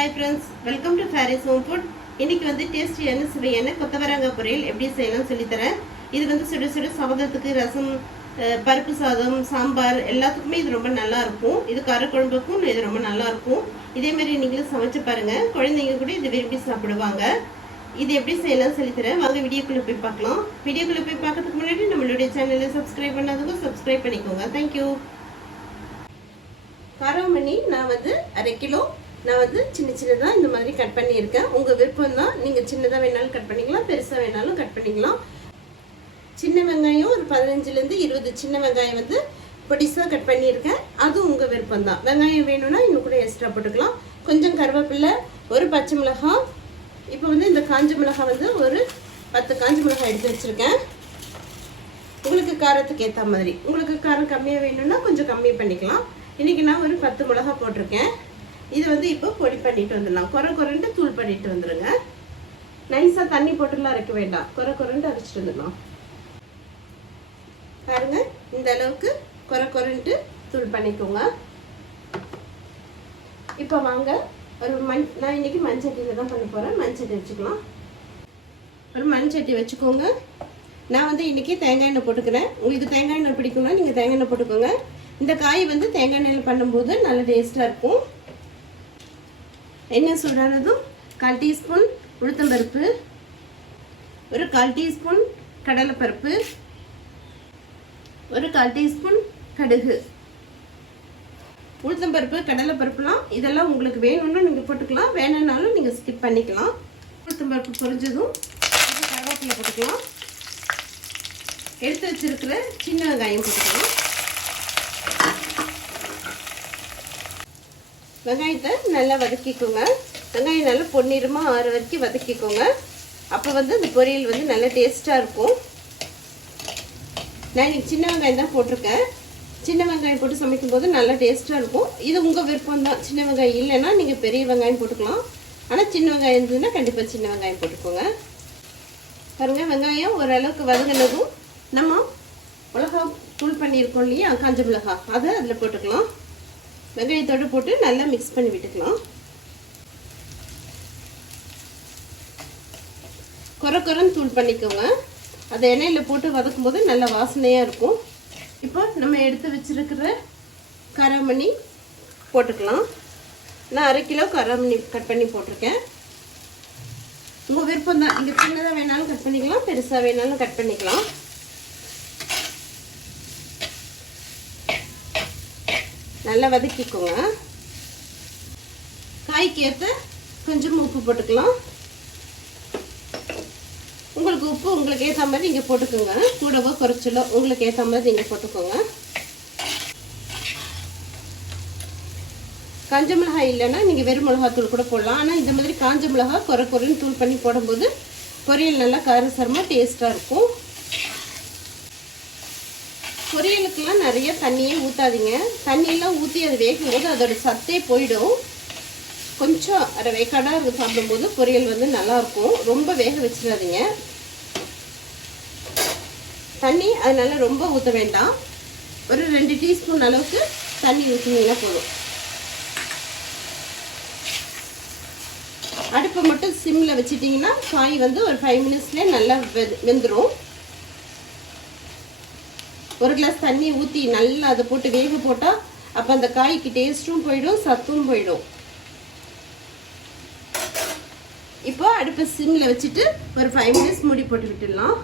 Hi friends welcome to Faris home food இன்னைக்கு வந்து டேஸ்டியான சுவையான கொத்தவரங்காய் பொரியல் எப்படி செய்யலாம் சொல்லித்தரேன். இது வந்து சுட சுட சாதத்துக்கு ரசம் பருப்பு சாதம் சாம்பார் எல்லாத்துக்குமே இது ரொம்ப நல்லா இருக்கும். இது காரக்குழம்புக்கும் இது ரொம்ப நல்லா இருக்கும். இதே மாதிரி நீங்களும் சமைச்சு பாருங்கள் குழந்தைங்க கூட இது விரும்பி சாப்பிடுவாங்க. இது எப்படி செய்யலாம் சொல்லித்தரேன். வாங்க வீடியோக்குள்ளே போய் பார்க்கலாம். வீடியோக்குள்ளே போய் பார்க்கறதுக்கு முன்னாடி நம்மளுடைய சேனலை சப்ஸ்கிரைப் பண்ணாதவங்க சப்ஸ்கிரைப் பண்ணிக்கோங்க. தேங்க்யூ காராமணி நான் வந்து அரை கிலோ நான் வந்து சின்ன சின்னதாக இந்த மாதிரி கட் பண்ணியிருக்கேன். உங்கள் விருப்பம் தான் நீங்கள் சின்னதாக வேணாலும் கட் பண்ணிக்கலாம் பெருசாக வேணாலும் கட் பண்ணிக்கலாம். சின்ன வெங்காயம் ஒரு பதினஞ்சுலேருந்து இருபது. சின்ன வெங்காயம் வந்து பொடிசாக கட் பண்ணியிருக்கேன். அது உங்கள் விருப்பம் தான் வெங்காயம் வேணும்னா இன்னும் கூட எக்ஸ்ட்ரா போட்டுக்கலாம். கொஞ்சம் கருவேப்பிலை ஒரு பச்சை மிளகாய் இப்போ வந்து இந்த காஞ்ச மிளகாய் வந்து ஒரு பத்து காஞ்ச மிளகாய் எடுத்து வச்சுருக்கேன். உங்களுக்கு காரத்துக்கு ஏற்ற மாதிரி. உங்களுக்கு காரம் கம்மியாக வேணும்னா கொஞ்சம் கம்மி பண்ணிக்கலாம். இன்றைக்கி நான் ஒரு பத்து மிளகா போட்டிருக்கேன். இது வந்து இப்போ பொடி பண்ணிட்டு வந்துடலாம். குறை குறைண்டு தூள் பண்ணிட்டு வந்துடுங்க நைஸாக தண்ணி போட்டுலாம் அரைக்க வேண்டாம். குறை குறைண்டு அரைச்சிட்டு வந்துடலாம். பாருங்க இந்த அளவுக்கு குறை குறைண்டு தூள் பண்ணிக்கோங்க. இப்போ வாங்க ஒரு மண் நான் இன்னைக்கு மண்சட்டியில் தான் பண்ண போகிறேன் மஞ்சட்டி வச்சுக்கலாம். ஒரு மண்சட்டி வச்சுக்கோங்க. நான் வந்து இன்றைக்கி தேங்காய் எண்ணெய் போட்டுக்கிறேன். உங்களுக்கு தேங்காய் எண்ணெய் பிடிக்கும்னா நீங்கள் தேங்காய் எண்ணெய் போட்டுக்கோங்க. இந்த காய் வந்து தேங்காய் எண்ணெயில் பண்ணும்போது நல்ல டேஸ்ட்டாக இருக்கும். எண்ணெய் சூடானதும் கால் டீஸ்பூன் உளுத்தம்பருப்பு ஒரு கால் டீஸ்பூன் கடலைப்பருப்பு ஒரு கால் டீஸ்பூன் கடுகு. உளுத்தம்பருப்பு கடலைப்பருப்புலாம் இதெல்லாம் உங்களுக்கு வேணும்னா நீங்கள் போட்டுக்கலாம். வேணும்னாலும் நீங்கள் ஸ்கிப் பண்ணிக்கலாம். உளுத்தம்பருப்பு பொரிஞ்சதும் கருவேப்பிலை போட்டுக்கலாம். எடுத்து வச்சுருக்கிற சின்ன வெங்காயம் போட்டுக்கலாம். வெங்காயத்தை நல்லா வதக்கிக்கோங்க. வெங்காயம் நல்லா பொன்னிறமாக ஆறு வரைக்கும் வதக்கிக்கோங்க. அப்போ வந்து இந்த பொரியல் வந்து நல்லா டேஸ்ட்டாக இருக்கும். நான் இன்னைக்கு சின்ன வெங்காயம் தான் போட்டிருக்கேன். சின்ன வெங்காயம் போட்டு சமைக்கும் போது நல்லா டேஸ்ட்டாக இருக்கும். இது உங்கள் விருப்பம் தான். சின்ன வெங்காயம் இல்லைன்னா நீங்கள் பெரிய வெங்காயம் போட்டுக்கலாம். ஆனால் சின்ன வெங்காயம் இருந்ததுன்னா கண்டிப்பாக சின்ன வெங்காயம் போட்டுக்கோங்க. பாருங்கள் வெங்காயம் ஓரளவுக்கு வதங்கினதும் நம்ம மிளகா தூள் பண்ணியிருக்கோம் இல்லையா? காஞ்ச மிளகா அதை அதில் போட்டுக்கலாம். வெங்காயத்தோடு போட்டு நல்லா மிக்ஸ் பண்ணி விட்டுக்கலாம். குறை குறைன்னு தூள் பண்ணிக்கோங்க. அதை எண்ணெயில் போட்டு வதக்கும் போது நல்ல வாசனையாக இருக்கும். இப்போ நம்ம எடுத்து வச்சிருக்கிற கரமணி போட்டுக்கலாம். நான் அரை கிலோ கரமணி கட் பண்ணி போட்டிருக்கேன். உங்கள் விருப்பம் தான் இங்கே சின்னதாக வேணாலும் கட் பண்ணிக்கலாம் பெருசாக வேணாலும் கட் பண்ணிக்கலாம். நல்லா வதக்கிக்கோங்க. காய்க்கு ஏற்ற கொஞ்சம் உப்பு போட்டுக்கலாம். உங்களுக்கு உப்பு உங்களுக்கு ஏற்ற மாதிரி நீங்கள் போட்டுக்கோங்க. கூடவோ குறைச்சலோ உங்களுக்கு ஏற்ற மாதிரி நீங்கள் போட்டுக்கோங்க. காஞ்ச மிளகாய் இல்லைன்னா நீங்கள் வெறும் மிளகாத்தூள் கூட போடலாம். ஆனால் இந்த மாதிரி காஞ்ச மிளகாய் குறை குறைன்னு தூள் பண்ணி போடும்போது பொரியல் நல்லா காரசாரமாக டேஸ்ட்டாக இருக்கும். பொரியலுக்கெல்லாம் நிறைய தண்ணியே ஊற்றாதீங்க தண்ணியெல்லாம் ஊற்றி அது வேகும்போது அதோட சத்தே போயிடும். கொஞ்சம் அரை வேக்காடாக இருக்கு சாப்பிடும்போது பொரியல் வந்து நல்லாயிருக்கும். ரொம்ப வேக வச்சிடாதீங்க. தண்ணி அதனால் ரொம்ப ஊற்ற வேண்டாம். ஒரு ரெண்டு டீஸ்பூன் அளவுக்கு தண்ணி ஊற்றினீங்கன்னா போதும். அடுப்பை மட்டும் சிம்மில் வச்சிட்டிங்கன்னா காய் வந்து ஒரு ஃபைவ் மினிட்ஸ்லேயே நல்லா வெ வெந்துடும் ஒரு கிளாஸ் தண்ணி ஊற்றி நல்லா அதை போட்டு வேக போட்டால் அப்போ அந்த காய்க்கு டேஸ்ட்டும் போயிடும் சத்தும் போயிடும். இப்போ அடுப்பை சிம்மில் வச்சுட்டு ஒரு ஃபைவ் மினிட்ஸ் மூடி போட்டு விட்டுடலாம்.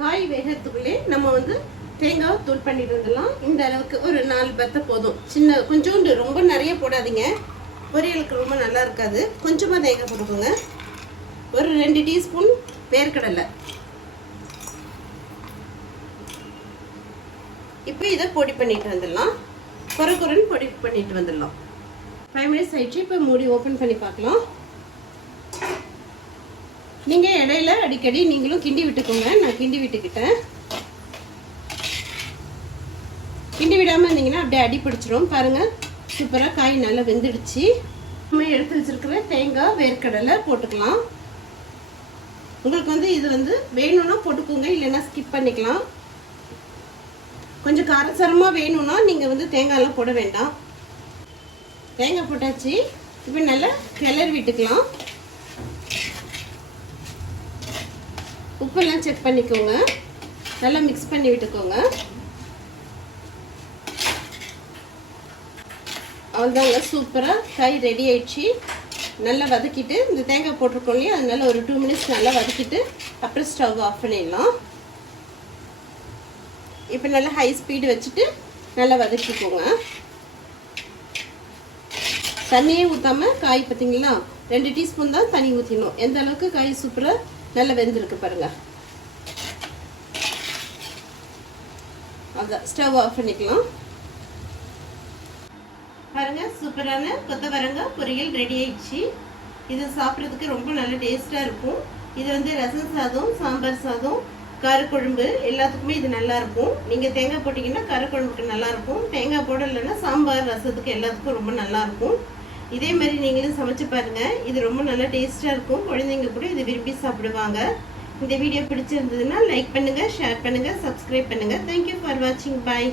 காய் வேகிறதுக்குள்ளே நம்ம வந்து தேங்காய் தூள் பண்ணிட்டு வந்துடலாம். இந்த அளவுக்கு ஒரு நாலு பத்தை போதும். சின்ன கொஞ்சோண்டு ரொம்ப நிறைய போடாதீங்க. பொரியலுக்கு ரொம்ப நல்லா இருக்காது. கொஞ்சமாக தேங்காய் போட்டுக்கோங்க. ஒரு ரெண்டு டீஸ்பூன் வேர்க்கடலை இப்போ இதை பொடி பண்ணிட்டு வந்துடலாம். குறை குறைன்னு பொடி பண்ணிட்டு வந்துடலாம். ஃபைவ் மினிட்ஸ் ஆயிடுச்சு இப்போ மூடி ஓப்பன் பண்ணி பார்க்கலாம். நீங்கள் இடையில அடிக்கடி நீங்களும் கிண்டி விட்டுக்கோங்க. நான் கிண்டி விட்டுக்கிட்டேன். கிண்டி விடாமல் இருந்தீங்கன்னா அப்படியே அடி பிடிச்சிரும். பாருங்கள் சூப்பராக காய் நல்லா வெந்துடுச்சு. நம்ம எடுத்து வச்சிருக்கிற தேங்காய் வேர்க்கடலை போட்டுக்கலாம். உங்களுக்கு வந்து இது வந்து வேணும்னா போட்டுக்கோங்க இல்லைன்னா ஸ்கிப் பண்ணிக்கலாம். கொஞ்சம் காரசாரமாக வேணும்னா நீங்கள் வந்து தேங்காயெல்லாம் போட வேண்டாம். தேங்காய் போட்டாச்சு. இப்போ நல்லா கிளறி விட்டுக்கலாம். உப்பெல்லாம் செக் பண்ணிக்கோங்க. நல்லா மிக்ஸ் பண்ணி விட்டுக்கோங்க. அவ்வளோதாங்க சூப்பராக காய் ரெடி ஆயிடுச்சு. நல்லா வதக்கிட்டு இந்த தேங்காய் போட்டிருக்கோம் இல்லையா அதனால ஒரு டூ மினிட்ஸ் நல்லா வதக்கிட்டு அப்புறம் ஸ்டவ் ஆஃப் பண்ணிடலாம். இப்போ நல்லா ஹை ஸ்பீடு வச்சுட்டு நல்லா வதக்கிக்கோங்க. தண்ணியே ஊற்றாம காய் பார்த்தீங்களா ரெண்டு டீஸ்பூன் தான் தண்ணி ஊற்றிடணும் எந்த அளவுக்கு காய் சூப்பராக நல்லா வெந்திருக்கு பாருங்க. அதான் ஸ்டவ் ஆஃப் பண்ணிக்கலாம். பாருங்க சூப்பரான கொத்தவரங்காய் பொரியல் ரெடி ஆயிடுச்சு. இது சாப்பிட்றதுக்கு ரொம்ப நல்ல டேஸ்ட்டாக இருக்கும். இது வந்து ரசம் சாதம் சாம்பார் சாதம் கருக்குழம்பு எல்லாத்துக்குமே இது நல்லா இருக்கும் நீங்கள் தேங்காய் போட்டிங்கன்னா கருக்குழம்புக்கு நல்லா இருக்கும் தேங்காய் போடலைன்னா சாம்பார் ரசத்துக்கு எல்லாத்துக்கும் ரொம்ப நல்லா இருக்கும் இதே மாதிரி நீங்களும் சமைச்சு பாருங்க. இது ரொம்ப நல்லா டேஸ்ட்டாக இருக்கும். குழந்தைங்க கூட இது விரும்பி சாப்பிடுவாங்க. இந்த வீடியோ பிடிச்சிருந்ததுன்னா லைக் பண்ணுங்க ஷேர் பண்ணுங்க சப்ஸ்கிரைப் பண்ணுங்க. தேங்க்யூ ஃபார் வாட்சிங் பாய்